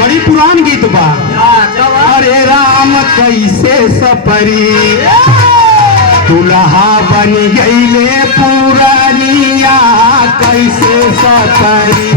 बड़ी पुरान गीत बा। अरे राम कैसे सपरी दुल्हा बन गईले पुरानिया कैसे सपरी।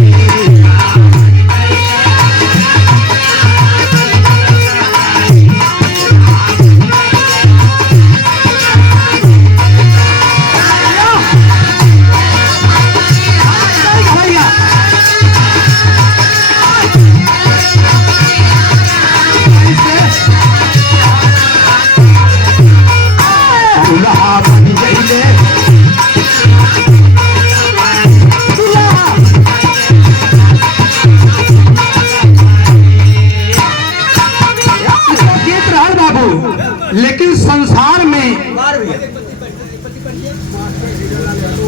लेकिन संसार में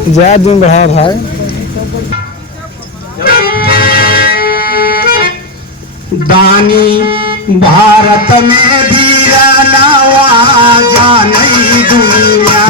ज्यादा दिन रहा भाई। दानी भारत में धीरा नवा जानी दुनिया।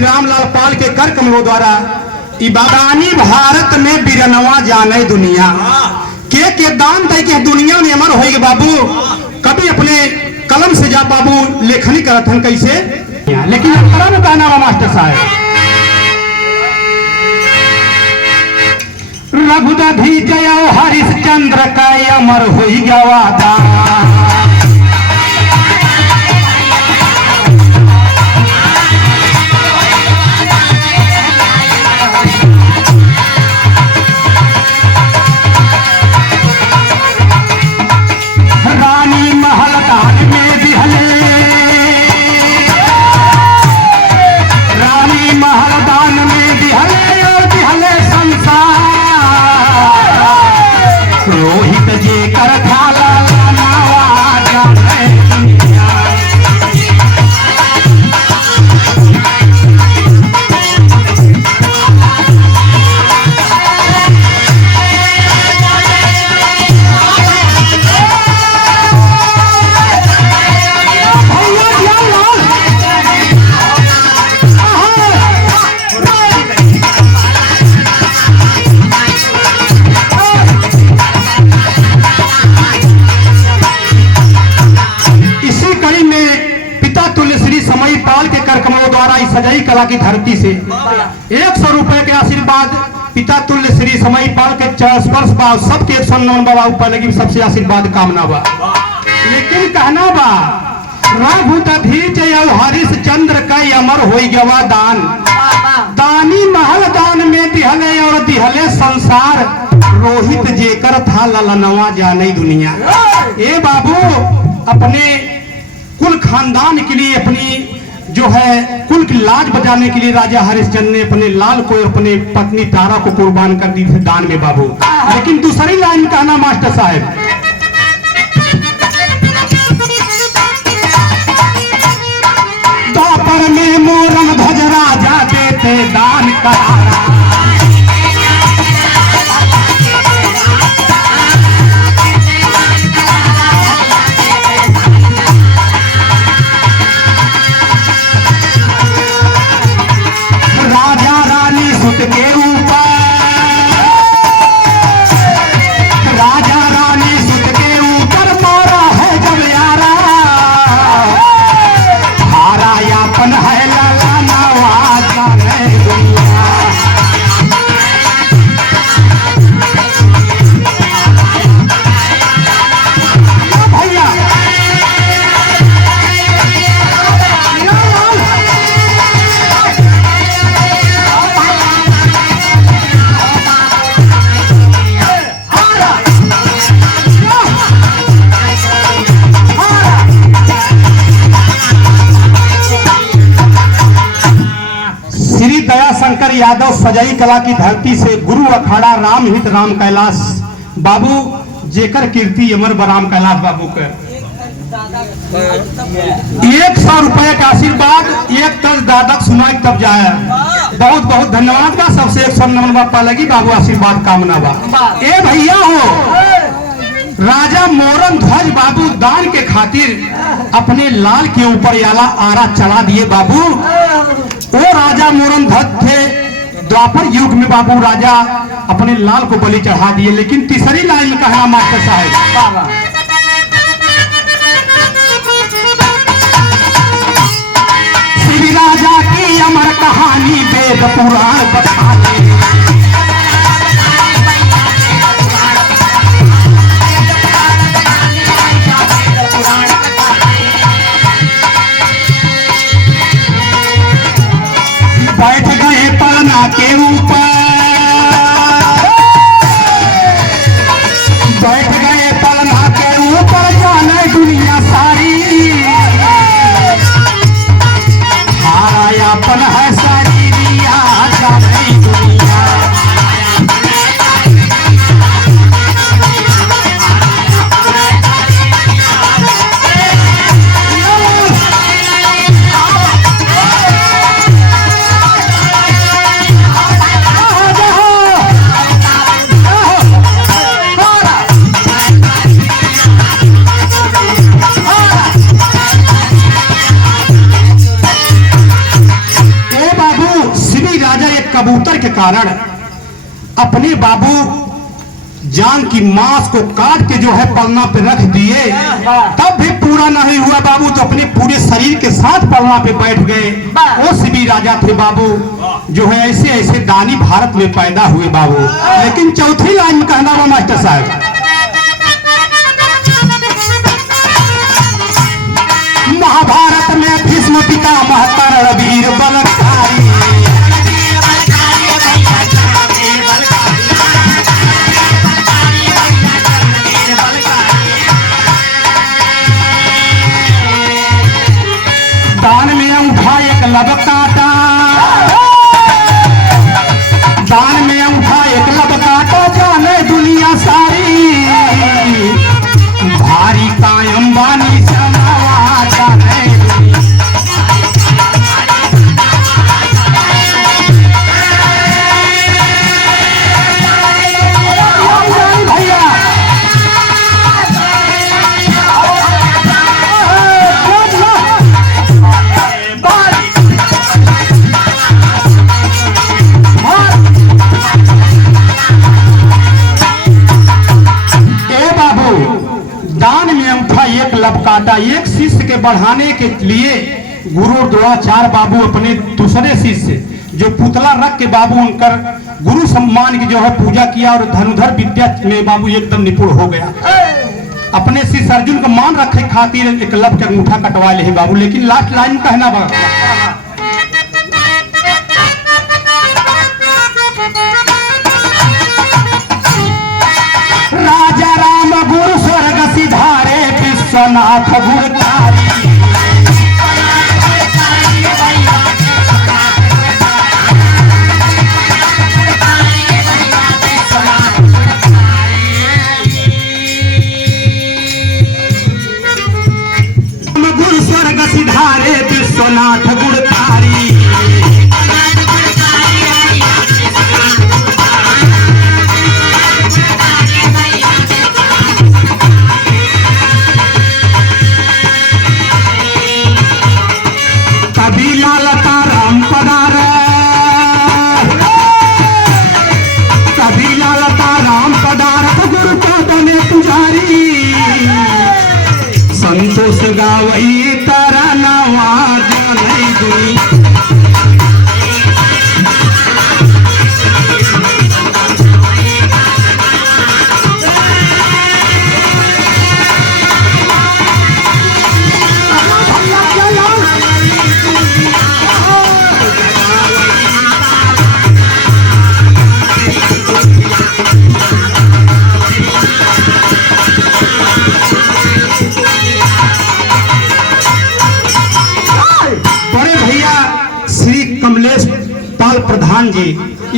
रामलाल पाल के कर कमलों द्वारा इबादानी भारत में बिरनवा जाने दुनिया के दान तय के दुनिया में अमर होएगे बाबू। कभी अपने कलम से जा बाबू लेखनी करत हन कैसे, लेकिन में कहना हुआ मास्टर साहब रघुदधी जय हरिश्चंद्र का अमर हो गया दान। रोहित जी कर थाला नवा जाने दुनिया। सजाई कला की धरती से 100 रुपए के आशीर्वाद पिता तुल्य श्री समय पाल के स्पर्श बा सबके 109 बाबा ऊपर लगी सबसे आशीर्वाद कामना बा। लेकिन कहना बा रघुदधी जय हरिश्चंद्र का अमर हो गवा दान। दानी महल दान में दिहले और दिहले संसार रोहित जेकर था ललनवा जाने दुनिया। ए बाबू अपने कुल खानदान के लिए अपनी जो है कुल की लाज बचाने के लिए राजा हरिश्चंद्र ने अपने लाल को और अपने पत्नी तारा को कुर्बान कर दी थी दान में बाबू। लेकिन दूसरी लाइन कहना मास्टर साहब द्वापर में मोरन ध्वज राजा देते दान करारा। है लाला नवा जाने दुनिया। सजाई कला की धरती से गुरु अखाड़ा राम हित राम कैलाश बाबू जेकर कीर्ति अमर बराम कैलाश बाबू के 100 रुपए का आशीर्वाद एक तज दादक सुनाई तब जाए। बहुत बहुत धन्यवाद बा सबसे 100 नमन बापा लगी बाबू आशीर्वाद कामना बा। ए भैया हो राजा मोरन ध्वज बाबू दान के खातिर अपने लाल के ऊपर आला आरा चढ़ा दिए बाबू। वो राजा मोरन ध्वज थे द्वापर युग में बाबू राजा अपने लाल को बलि चढ़ा दिए। लेकिन तीसरी लाइन में कहा मास्टर साहब श्री राजा की अमर कहानी वेद पुराण बताते बैठ गए पलना के ऊपर बैठ गए पलना के ऊपर जाने दुनिया सारी हारायापन है सारी रिया जाने दुनिया। कबूतर के कारण अपने बाबू जान की मांस को काट के जो है पलना पे रख दिए, तब भी पूरा नहीं हुआ बाबू तो अपने पूरे शरीर के साथ पलना पे बैठ गए। वो शिवी राजा थे बाबू जो है ऐसे ऐसे दानी भारत में पैदा हुए बाबू। लेकिन चौथी लाइन में कहना हुआ मास्टर साहब महाभारत में भीष्म पितामह कर्ण वीर बलशाली दान में अंगूठा एक लब काटा दान में अंगूठा एक लब काटा जाने दुनिया सारी भारी कायम बानी समावा जाने भैया काटा। एक शिष्य के बढ़ाने के लिए गुरु द्रोणाचार्य बाबू अपने दूसरे शिष्य जो पुतला रख के बाबू उनकर गुरु सम्मान की जो है पूजा किया और धनुधर विद्या में बाबू एकदम निपुण हो गया। अपने शिष्य अर्जुन को मान रखे खातिर एक लब के अंगूठा कटवा ले बाबू। लेकिन लास्ट लाइन कहना बा राजा राम गुरु स्वर्ग सिधारे विश्वनाथ गुरकारी गुरु स्वर्ग सिधारे विश्वनाथ गुरकारी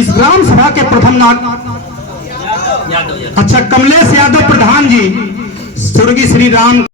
इस ग्राम सभा के प्रथम अच्छा कमलेश यादव प्रधान जी स्वर्गीय श्री राम